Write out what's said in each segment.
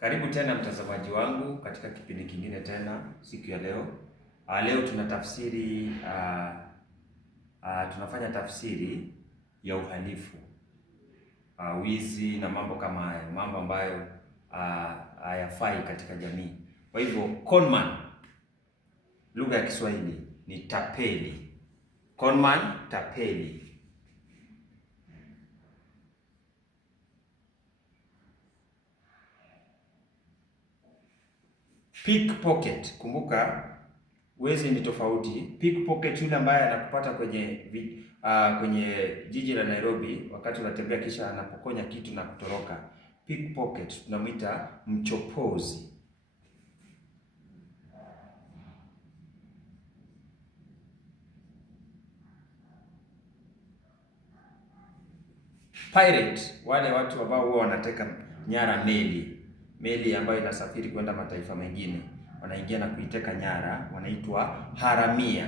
Karibu tena mtazamaji wangu katika kipindi kingine tena siku ya leo. Leo tunatafsiri tunafanya tafsiri ya uhalifu, wizi na mambo kama hayo, mambo ambayo hayafai katika jamii. Kwa hivyo conman, lugha ya Kiswahili ni tapeli. Conman, tapeli. Pickpocket, kumbuka wezi ni tofauti. Pickpocket yule ambaye anakupata kwenye jiji la Nairobi wakati unatembea kisha anapokonya kitu na kutoroka. Pickpocket tunamwita mchopozi. Pirate, wale watu ambao huwa wanateka nyara meli ambayo inasafiri kwenda mataifa mengine, wanaingia na kuiteka nyara, wanaitwa haramia.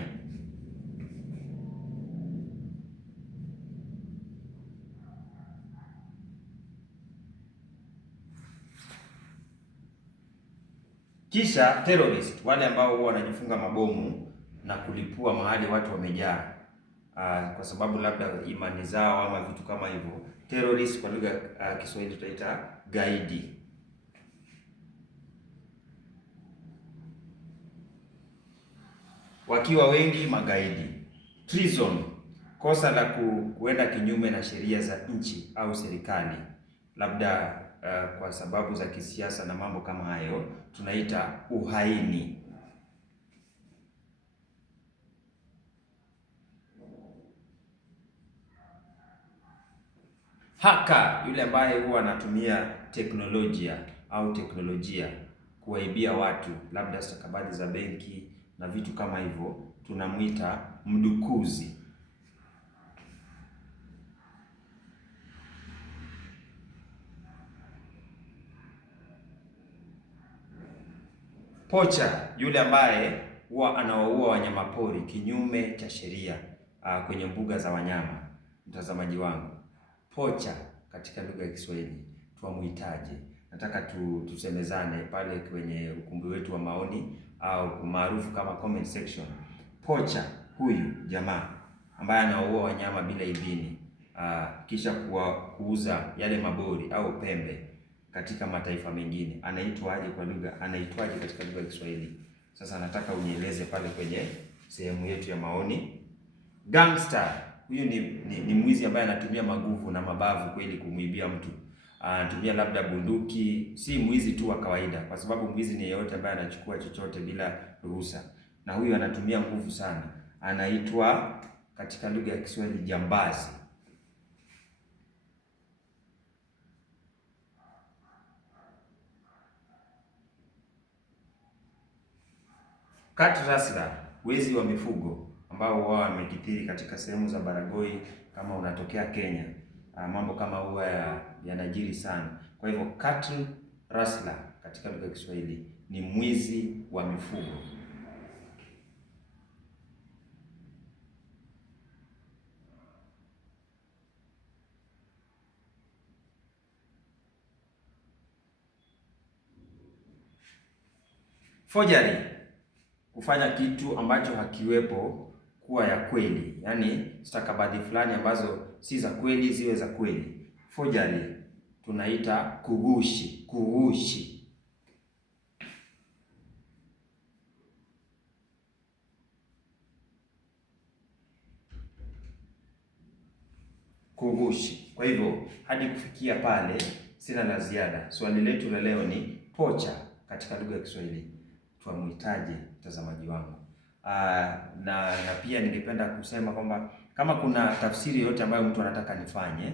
Kisha terrorist, wale ambao huwa wanajifunga mabomu na kulipua mahali watu wamejaa, kwa sababu labda imani zao ama vitu kama hivyo. Terrorist kwa lugha ya Kiswahili tutaita gaidi. Wakiwa wengi, magaidi. Treason, kosa la kuenda kinyume na sheria za nchi au serikali, labda kwa sababu za kisiasa na mambo kama hayo, tunaita uhaini. Haka, yule ambaye huwa anatumia teknolojia kuwaibia watu, labda stakabadhi za benki na vitu kama hivyo, tunamwita mdukuzi. Pocha, yule ambaye huwa anawaua wanyamapori kinyume cha sheria kwenye mbuga za wanyama. Mtazamaji wangu, pocha katika lugha ya Kiswahili tuamuitaje? Nataka tusemezane pale kwenye ukumbi wetu wa maoni au maarufu kama comment section. Pocha huyu jamaa ambaye anawaua wanyama bila idhini, kisha kuuza yale mabori au pembe katika mataifa mengine, anaitwaje katika lugha ya Kiswahili? Sasa nataka unieleze pale kwenye sehemu yetu ya maoni. Gangster, huyu ni mwizi ambaye anatumia maguvu na mabavu kweli kumwibia mtu. Anatumia labda bunduki, si mwizi tu wa kawaida, kwa sababu mwizi ni yeyote ambaye anachukua chochote bila ruhusa, na huyu anatumia nguvu sana. Anaitwa katika lugha ya Kiswahili jambazi. Cat rustler, wezi wa mifugo ambao wao wamekithiri katika sehemu za Baragoi. Kama unatokea Kenya, mambo kama huwa yanajiri sana. Kwa hivyo cattle rustler katika lugha ya Kiswahili ni mwizi wa mifugo. Forgery, kufanya kitu ambacho hakiwepo kuwa ya kweli, yaani stakabadhi fulani ambazo si za kweli ziwe za kweli. Forgery tunaita kughushi. Kwa hivyo hadi kufikia pale sina la ziada. Swali letu la leo ni pocha katika lugha ya Kiswahili tuamuitaje, mtazamaji wangu? Na pia ningependa kusema kwamba kama kuna tafsiri yoyote ambayo mtu anataka nifanye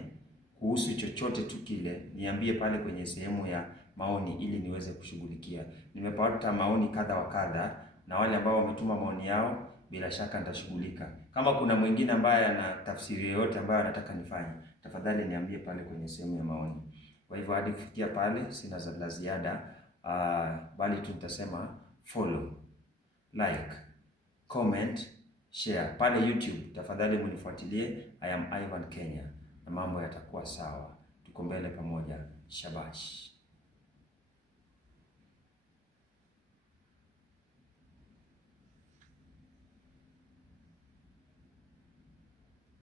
kuhusu chochote tu kile, niambie pale kwenye sehemu ya maoni ili niweze kushughulikia. Nimepata maoni kadha wa kadha, na wale ambao wametuma maoni yao bila shaka nitashughulika. Kama kuna mwingine ambaye ana tafsiri yoyote ambayo anataka nifanye, tafadhali niambie pale kwenye sehemu ya maoni. Kwa hivyo hadi kufikia pale sina la ziada, bali tu nitasema follow, like, comment, share. Pale YouTube tafadhali munifuatilie, I am Ivan Kenya, na mambo yatakuwa sawa. Tuko mbele pamoja. Shabash.